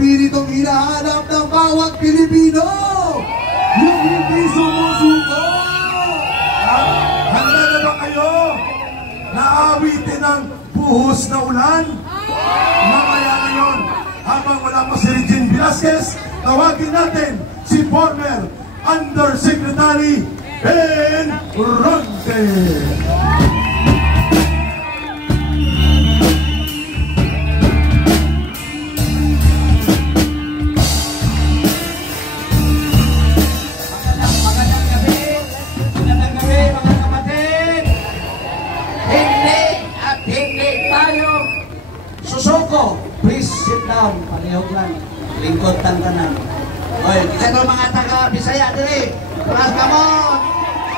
espiritong hinahanap ng bawat Pilipino. Yung hindi sumusuko. Handa na ba kayo na awitin ng buhos na ulan? Mamaya na yun, habang wala pa si Regine Velasquez, tawagin natin si former Undersecretary Ben Ronte. Please sit down, palihog lang. Lingkod tantanan. Oy, kita ito mga taga-Bisaya dili. Plus kamot.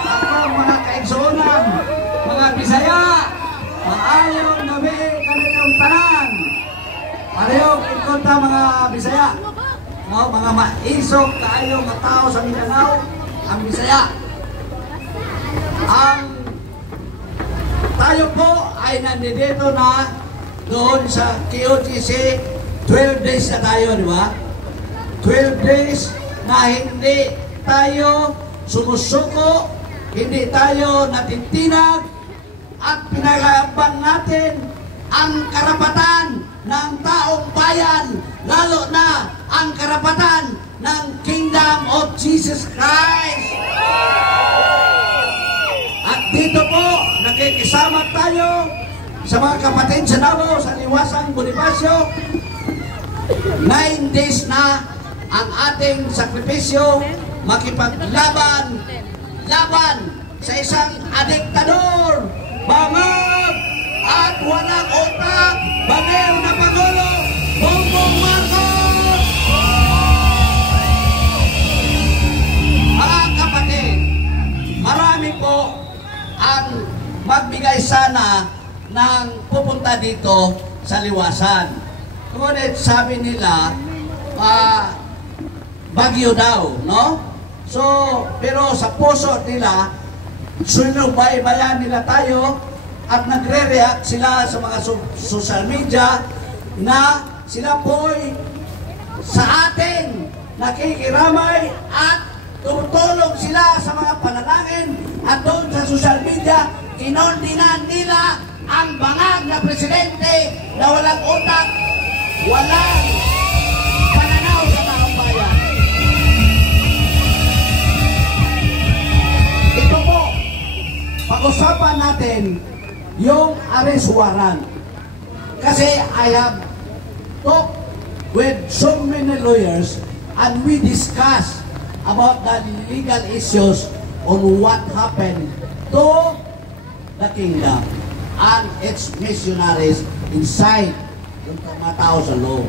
Ako mga kaigsuunan, mga Bisaya. Maayong gabi kanilang tanan. Palihog lingkod ta mga Bisaya. No, mga maisog kaayong tao sa Mindanao, ang Bisaya. Ang tayo po ay nandito na doon sa KOGC, 12 days na tayo, di ba? 12 days na hindi tayo sumusuko, hindi tayo natitinag, at pinagabang natin ang karapatan ng taong bayan, lalo na ang karapatan ng Kingdom of Jesus Christ. At dito po, nakikisama tayo sa mga kapatid sa Davao, sa Liwasang Bonifacio. 9 days na ang ating sakripisyo makipaglaban sa isang adiktador, bangag at walang utak, bagayo na Pangulo, Bongbong Marcos! Mga kapatid, marami po ang magbigay sana nang pupunta dito sa Liwasan. Ngunit sabi nila, bagyo daw, no? So, pero sa puso nila, sinubaybayan nila tayo at nagre-react sila sa mga social media na sila po'y sa atin nakikiramay at tumutulong sila sa mga panalangin at doon sa social media, kinondinan nila ang bangag na presidente na walang utak, walang pananaw sa taong bayan. Ito po, pag-usapan natin yung arrest warrant. Kasi I have talked with so many lawyers and we discussed about the legal issues on what happened to the kingdom and its missionaries inside yung mga tao sa loob.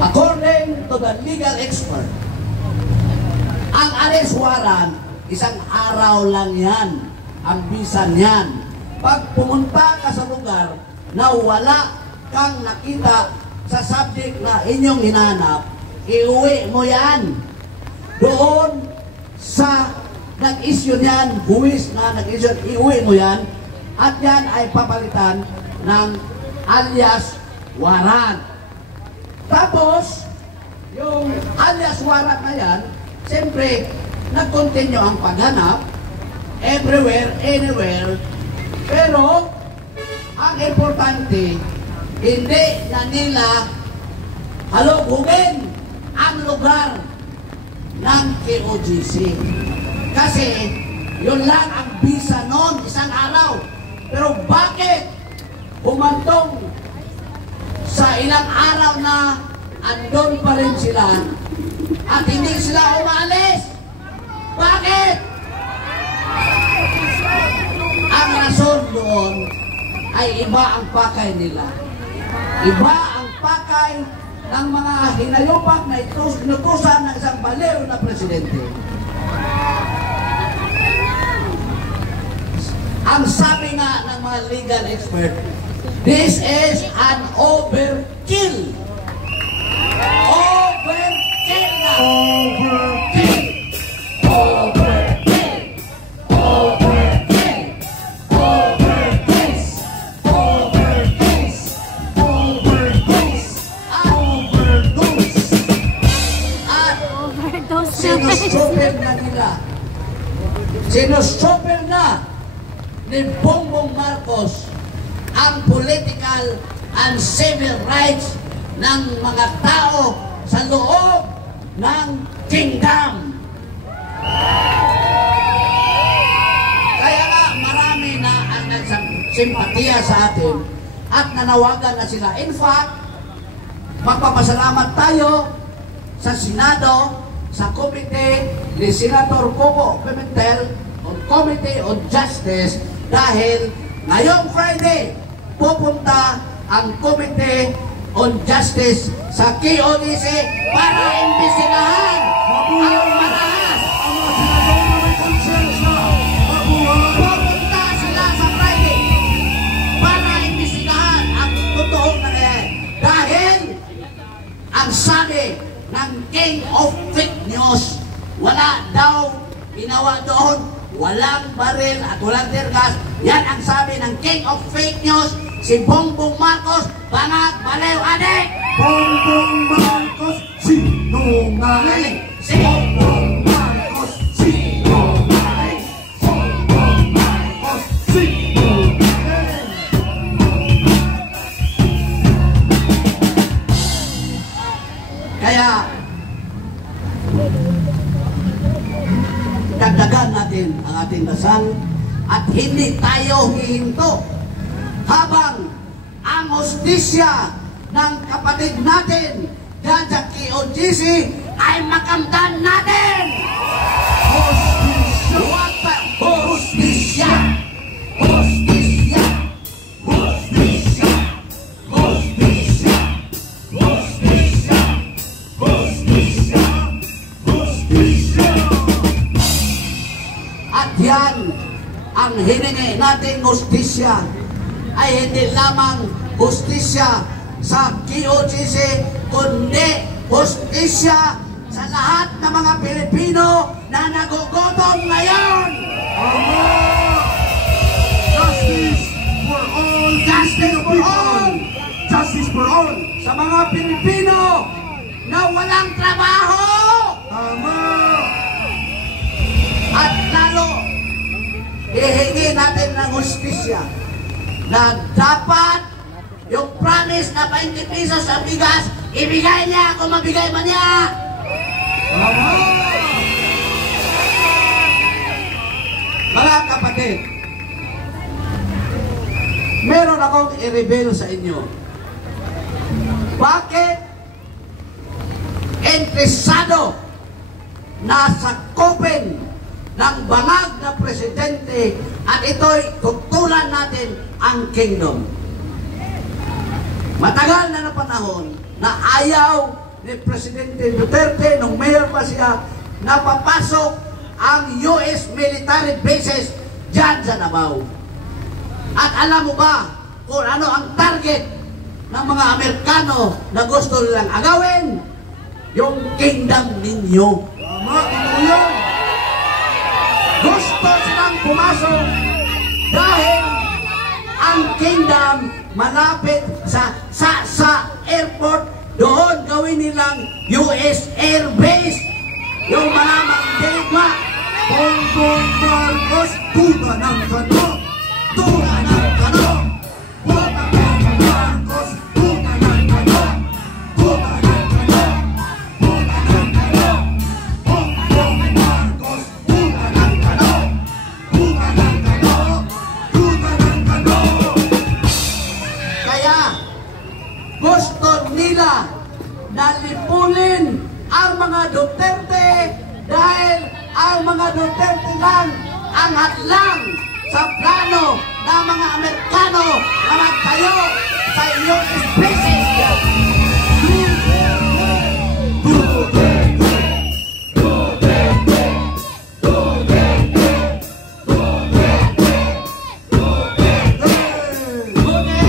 According to the legal expert, ang arrest warrant, isang araw lang yan, ang bisa niyan. Pag pumunta ka sa lugar na wala kang nakita sa subject na inyong hinanap, iuwi mo yan. Doon sa nag-issue niyan, buwis na nag-issue, iuwi mo yan. At yan ay papalitan ng alias warrant. Tapos, yung alias warrant na yan, siyempre, nag-continue ang paghanap, everywhere, anywhere. Pero, ang importante, hindi na nila halugugin ang lugar ng KOGC. Kasi, yun lang ang bisa noon, isang araw. Pero bakit humantong sa ilang araw na andon pa rin sila at hindi sila umalis? Bakit? Ang rason doon ay iba ang pakay nila. Iba ang pakay ng mga hinayupak na inutusan ng isang baliw na presidente. Ang sabi nga ng mga legal expert, this is an overkill. Overkill na! Overkill! Overkill! Overkill! Overkill! Overkill! Overkill! sinusuper na nila. Sinusuper na ni Bongbong Marcos ang political and civil rights ng mga tao sa loob ng kingdom. Kaya nga marami na ang nagsimpatiya sa atin at nanawagan na sila. In fact, magpapasalamat tayo sa Senado, sa komite ni Senator Coco Pimentel on Committee on Justice dahil ngayong Friday pupunta ang Committee on Justice sa KODC para imbestigahan ang marahas. Pupunta sila sa Friday para imbestigahan ang totoong nangyayari. Dahil ang sabi ng King of Fake News, wala daw ginawa doon, walang baril at walang tear gas. Yan ang sabi ng King of Fake News, si Bongbong Marcos, bangag, baliw, adik! Bongbong Marcos, sinungaling! Si Bongbong Marcos, sinungaling! Bongbong Marcos, sinungaling! Kaya, dagdagan natin ang ating dasal at hindi tayo hihinto habang ang hustisya ng kapatid natin dyan sa KOGC ay makamtan natin! Hustisya! Hustisya! Hustisya! Hustisya! Hustisya! Hustisya! Hustisya! At yan ang hiningi nating hustisya ay hindi lamang hustisya sa KOGC, kundi hustisya sa lahat ng mga Pilipino na nagugutom ngayon. Justice for all! Justice for all! Justice for all! Sa mga Pilipino na walang trabaho! Tama! At lalo, hihingi natin ng hustisya na dapat yung promise na 20 pesos ang bigas, ibigay niya kung mabigay man niya. Mga kapatid, meron akong i-reveal sa inyo. Bakit interesado na sakupin ng bangag na presidente at ito'y tutulan natin ang kingdom? Matagal na panahon na ayaw ni Presidente Duterte nung mayor pa siya na papasok ang US military bases dyan sa Davao. At alam mo ba kung ano ang target ng mga Amerikano na gusto nilang agawin? Yung kingdom ninyo. Tama! Ito yan! Gusto silang pumasok dahil ang kingdom malapit sa airport, doon gawin nilang US Air Base. Yung mga mandirigma. Bongbong Marcos, tuta ng kano! Tuta ng kano! Bongbong Marcos, tuta ng kano! Tuta ng kano! Tuta ng kano! Bongbong Marcos, tuta ng kano! Tuta ng kano! Tuta ng kano! Kaya gusto nila na lipulin ang mga Duterte dahil ang mga Duterte lang ang hadlang sa plano ng mga Amerikano na magtayo sa US bases. Ngunit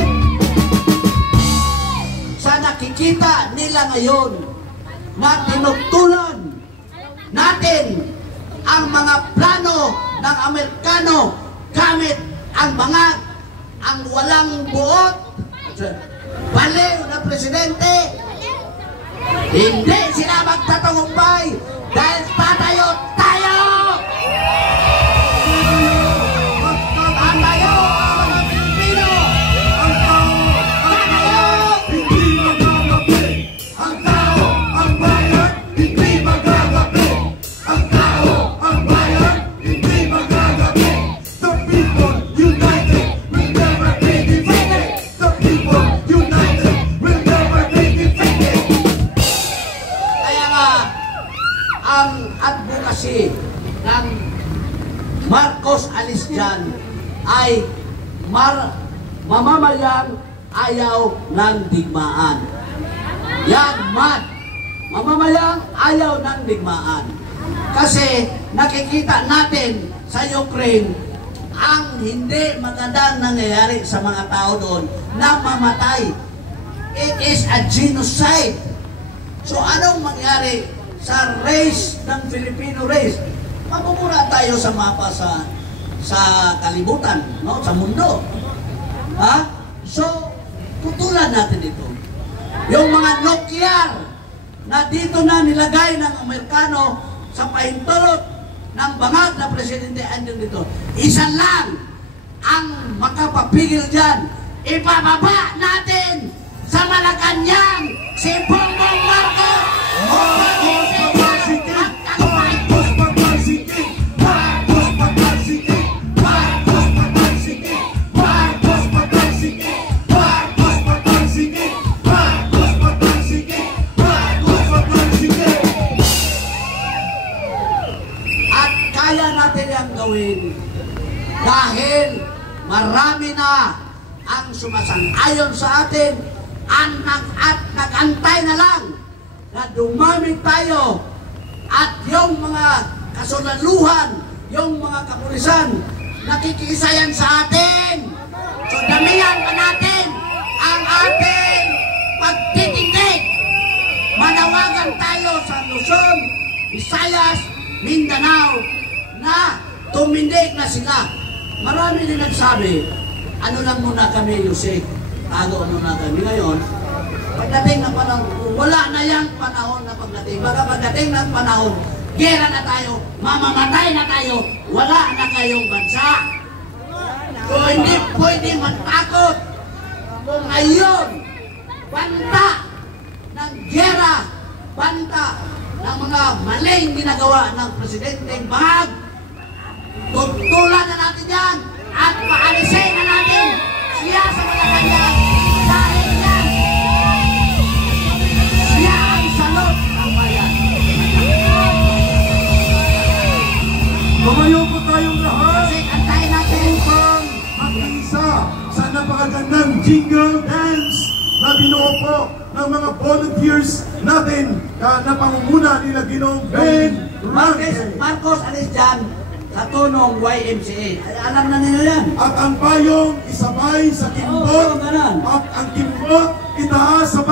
sa nakikita nila ngayon na tinutulan natin ang mga plano ng Amerikano gamit ang bangag, ang walang buot, baliw na presidente, hindi sila magtatagumpay dahil tatayo tayo mamamayang ayaw ng digmaan. Yan, mad. Mamamayang ayaw ng digmaan. Kasi nakikita natin sa Ukraine ang hindi magandang nangyayari sa mga tao doon na mamatay. It is a genocide. So anong mangyari sa race ng Filipino race? Mabubura tayo sa mapa sa kalibutan, no? Sa mundo. Ha? So, tutulan natin ito. Yung mga nuclear na dito na nilagay ng Amerikano sa pahintulot ng bangag na Presidente andun dito, isa lang ang makapapigil dyan. Ibababa natin sa Malacanang si Bongbong Marcos! Dahil marami na ang sumasang-ayon sa atin at nag-antay na lang na dumami tayo at yung mga kasulaluhan, yung mga kapulisan nakikisayan sa atin. So damihan pa natin ang ating pagtitindig. Manawagan tayo sa Luzon, Visayas, Mindanao na tumindig na sila. Marami din nagsabi, ano lang muna kami, Yusek, tago muna kami ngayon. Pagdating ng panahon, wala na yung panahon na pagdating. Baka pagdating ng panahon, gera na tayo, mamamatay na tayo, wala na kayong bansa. So hindi pwede matakot kung ngayon, banta ng gera, banta ng mga maling ginagawa ng Presidenteng Bahag. Tutulan na natin yan at paalisin na natin siya sa Malacanang dahil yan siya ang salot ng bayan. Tumayo po tayong lahat Kasi kantahin natin upang mag-isa sa napakagandang jingle dance na binuo po ng mga volunteers natin na pangunguna nila Ginoong Ben Ranque. Marcos alis dyan sa tunong YMCA. Alam na nila yan. At ang payong isabay sa kimbot Oo, ganun. at ang kimbot itaas sa